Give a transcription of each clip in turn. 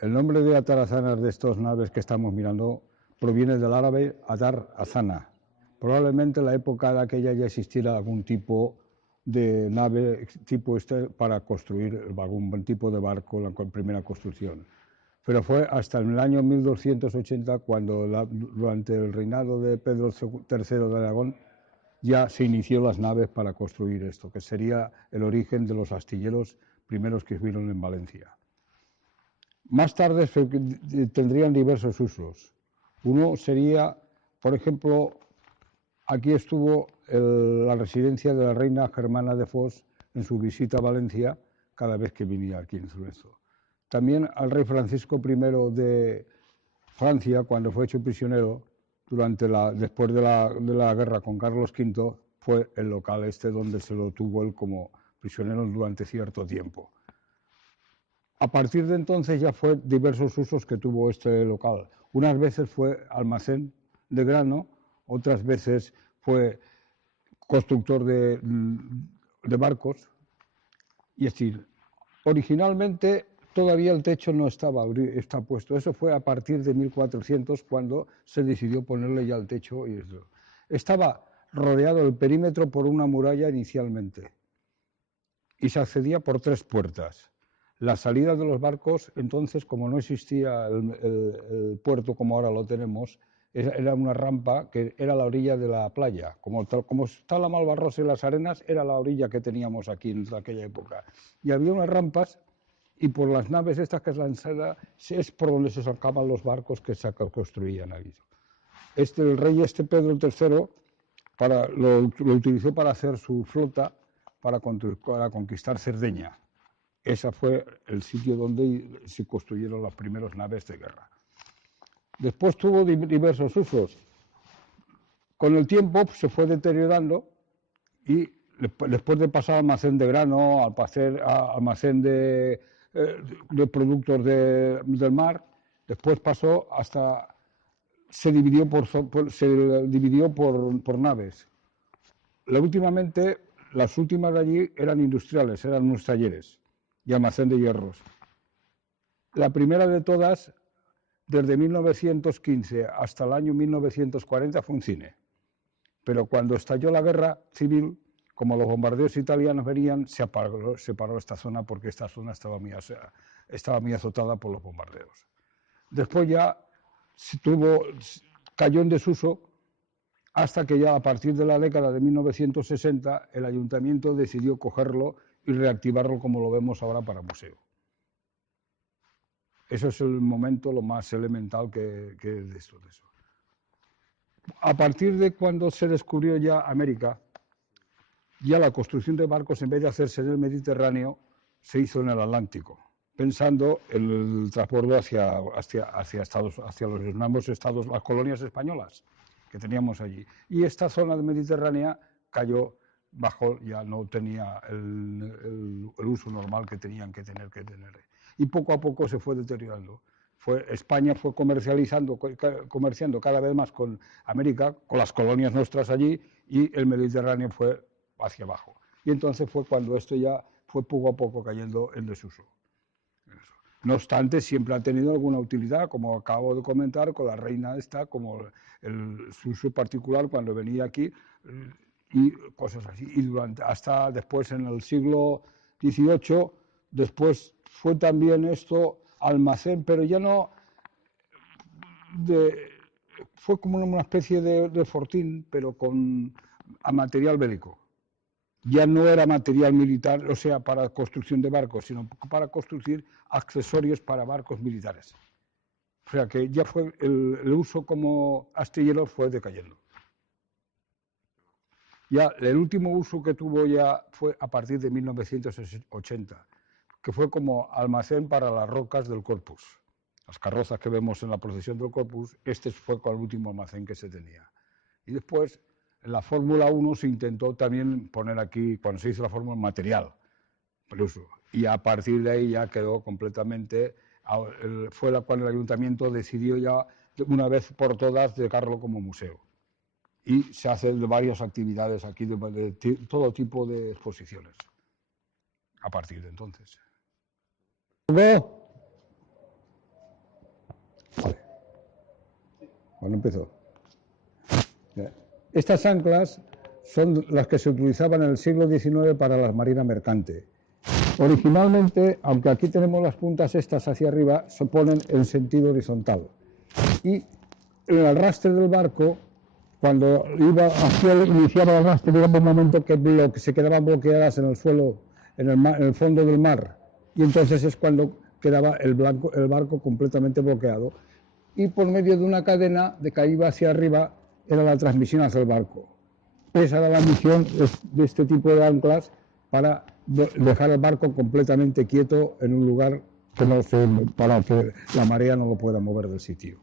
El nombre de atarazanas de estas naves que estamos mirando proviene del árabe atar azana. Probablemente en la época de aquella ya existiera algún tipo de nave tipo este para construir algún tipo de barco en la primera construcción. Pero fue hasta el año 1280 cuando durante el reinado de Pedro III de Aragón ya se inició las naves para construir esto, que sería el origen de los astilleros primeros que vieron en Valencia. Más tarde tendrían diversos usos. Uno sería, por ejemplo, aquí estuvo la residencia de la reina Germana de Foix en su visita a Valencia cada vez que venía aquí en Zulezo. También al rey Francisco I de Francia, cuando fue hecho prisionero, después de la guerra con Carlos V, fue el local este donde se lo tuvo él como prisionero durante cierto tiempo. A partir de entonces ya fue diversos usos que tuvo este local. Unas veces fue almacén de grano, otras veces fue constructor de barcos. Y es decir, originalmente todavía el techo no está puesto. Eso fue a partir de 1400 cuando se decidió ponerle ya el techo. Y eso. Estaba rodeado el perímetro por una muralla inicialmente y se accedía por 3 puertas. La salida de los barcos, entonces, como no existía el puerto como ahora lo tenemos, era una rampa que era la orilla de la playa. Como está la Malvarrosa y las Arenas, era la orilla que teníamos aquí en aquella época. Y había unas rampas y por las naves estas que es la entrada, es por donde se sacaban los barcos que se construían ahí. El rey Pedro III lo utilizó para hacer su flota para conquistar Cerdeña. Ese fue el sitio donde se construyeron las primeras naves de guerra. Después tuvo diversos usos. Con el tiempo se fue deteriorando y después de pasar al almacén de grano, almacén de productos del mar, después pasó hasta... se dividió por naves. Las últimas de allí eran industriales, eran unos talleres y almacén de hierros. La primera de todas, desde 1915 hasta el año 1940, fue un cine. Pero cuando estalló la guerra civil, como los bombardeos italianos venían, se paró esta zona porque esta zona estaba muy azotada por los bombardeos. Después ya cayó en desuso hasta que ya a partir de la década de 1960 el ayuntamiento decidió cogerlo y reactivarlo como lo vemos ahora para museo. Eso es el momento lo más elemental que de eso. A partir de cuando se descubrió ya América, ya la construcción de barcos, en vez de hacerse en el Mediterráneo, se hizo en el Atlántico, pensando en el transbordo hacia los estados, las colonias españolas que teníamos allí. Y esta zona mediterránea cayó bajo, ya no tenía el uso normal que tenían que tener. Y poco a poco se fue deteriorando. España fue comerciando cada vez más con América, con las colonias nuestras allí, y el Mediterráneo fue hacia abajo. Y entonces fue cuando esto ya fue poco a poco cayendo en desuso. No obstante, siempre ha tenido alguna utilidad, como acabo de comentar, con la reina esta, como su uso particular cuando venía aquí, y cosas así. Y hasta después, en el siglo XVIII, después fue también esto almacén, pero ya no fue como una especie de fortín, pero a material bélico. Ya no era material militar, o sea, para construcción de barcos, sino para construir accesorios para barcos militares. O sea que ya fue el uso como astillero fue decayendo. Ya el último uso que tuvo ya fue a partir de 1980, que fue como almacén para las rocas del Corpus. Las carrozas que vemos en la procesión del Corpus, este fue el último almacén que se tenía. Y después, en la Fórmula 1 se intentó también poner aquí, cuando se hizo la Fórmula, material para uso. Y a partir de ahí ya quedó completamente, fue cuando el ayuntamiento decidió ya, una vez por todas, dejarlo como museo. Y se hacen varias actividades aquí, de todo tipo de exposiciones, a partir de entonces. cuando empezó. Estas anclas son las que se utilizaban en el siglo XIX para la marina mercante. Originalmente, aunque aquí tenemos las puntas estas hacia arriba, se ponen en sentido horizontal. Y el arrastre del barco, cuando iniciaba el arrastre, llegaba un momento que se quedaban bloqueadas en el suelo, en el fondo del mar. Y entonces es cuando quedaba el barco completamente bloqueado. Y por medio de una cadena de que iba hacia arriba, era la transmisión hacia el barco. Esa era la misión de este tipo de anclas, para dejar el barco completamente quieto en un lugar para que la marea no lo pueda mover del sitio.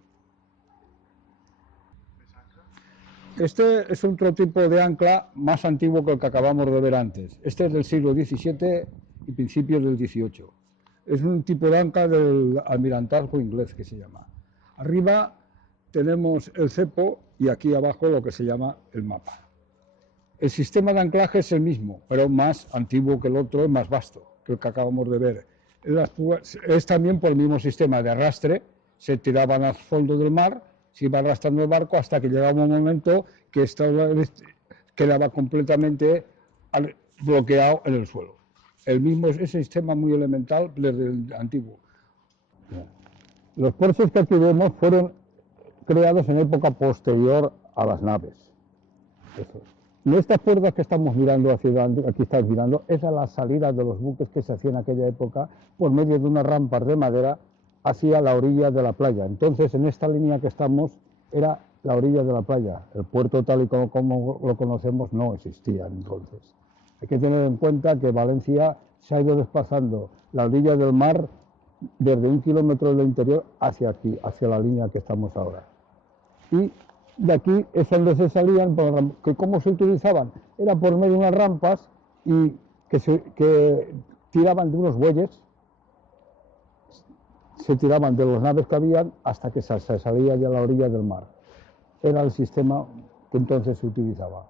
Este es otro tipo de ancla más antiguo que el que acabamos de ver antes. Este es del siglo XVII y principios del XVIII. Es un tipo de ancla del almirantazgo inglés, que se llama. Arriba tenemos el cepo y aquí abajo lo que se llama el mapa. El sistema de anclaje es el mismo, pero más antiguo que el otro, es más vasto que el que acabamos de ver. Es también por el mismo sistema de arrastre, se tiraban al fondo del mar, se iba arrastrando el barco hasta que llegaba un momento que quedaba completamente bloqueado en el suelo. Ese sistema muy elemental desde el antiguo. Los puertos que aquí vemos fueron creados en época posterior a las naves. Y estas puertas que estamos mirando aquí estamos mirando, es a la salida de los buques que se hacían en aquella época por medio de unas rampas de madera hacia la orilla de la playa. Entonces, en esta línea que estamos, era la orilla de la playa. El puerto tal y como lo conocemos no existía entonces. Hay que tener en cuenta que Valencia se ha ido desplazando la orilla del mar desde 1 kilómetro del interior hacia aquí, hacia la línea que estamos ahora. Y de aquí es donde se salían, que cómo se utilizaban, era por medio de unas rampas y que tiraban de unos bueyes, se tiraban de las naves que habían hasta que se salía ya a la orilla del mar. Era el sistema que entonces se utilizaba.